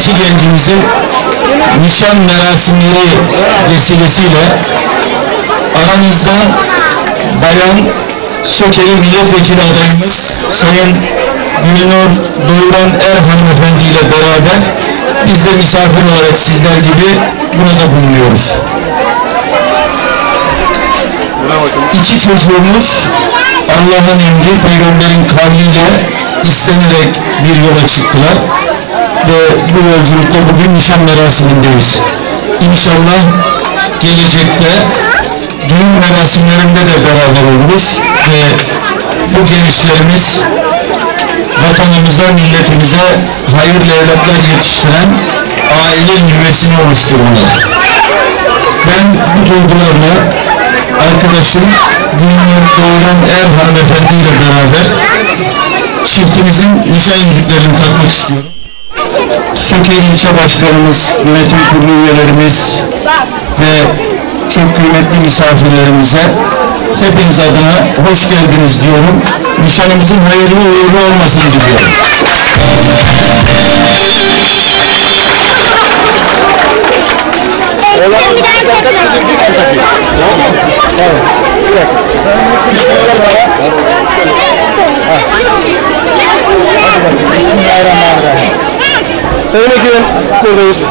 iki gencimizin nişan merasimleri vesilesiyle aranızdan bayan Sökeli milletvekili adayımız Sayın Gülnur Doyuran Er hanımefendi ile beraber biz de misafir olarak sizler gibi burada bulunuyoruz. İki çocuğumuz Allah'ın emri, peygamberin kavliyle istenerek bir yola çıktılar ve bu yolculukta bugün nişan merasimindeyiz. İnşallah gelecekte düğün merasimlerinde de beraber oluruz ve bu gençlerimiz vatanımıza, milletimize hayırlı evlatlar yetiştiren aile nüvesini oluştururlar. Ben bu duygularla arkadaşım Gülnur Doğuran Er hanımefendi ile beraber çiftimizin nişan yüzüklerini takmak istiyorum. Söke ilçe başkanımız, yönetim kurulu üyelerimiz ve çok kıymetli misafirlerimize hepiniz adına hoş geldiniz diyorum. Nişanımızın hayırlı uğurlu olmasını diliyorum. Say it again, please.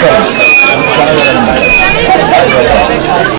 Okay.